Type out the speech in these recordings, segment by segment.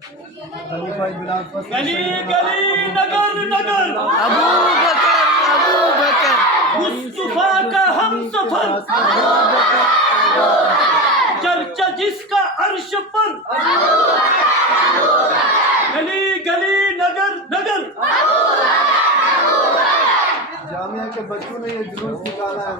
गली गली नगर नगर अबू बकर मुस्तफा का हम सफर, चर्चा जिसका अर्श पर, गली गली नगर नगर। जामिया के बच्चों ने ये जुलूस निकाला है।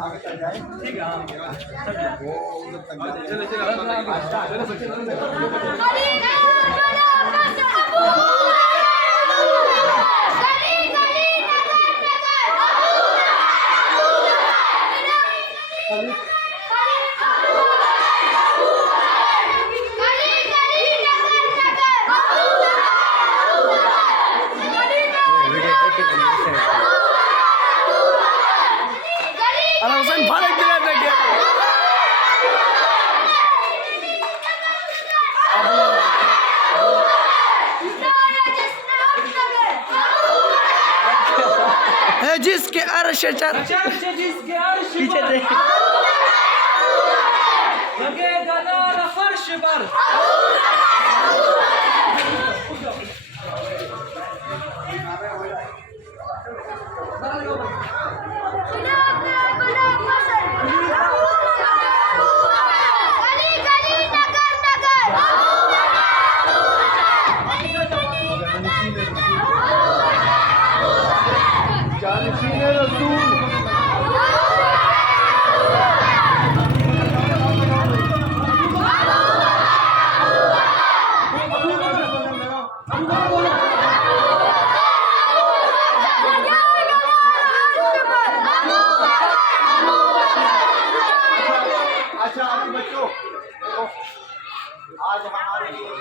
अरे हुसैन फाड़क दिला दे गया। है जिसके अर्श चर जिसके अर्श पीछे पर, देख लगेगा नारा फर्श पर। जानशीन रसूल अच्छा अभी बच्चों देखो, आज हमारे लिए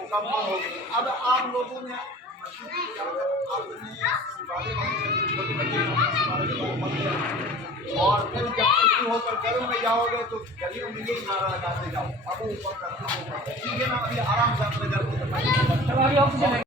मुकम्मल हो गई। अब आप लोगों ने और फिर जब छुट्टी होकर घरों में जाओगे तो गलियों में यही नारा लगाते जाओ। अब ऊपर करना होगा, ठीक है ना? अभी आराम से अपने घर को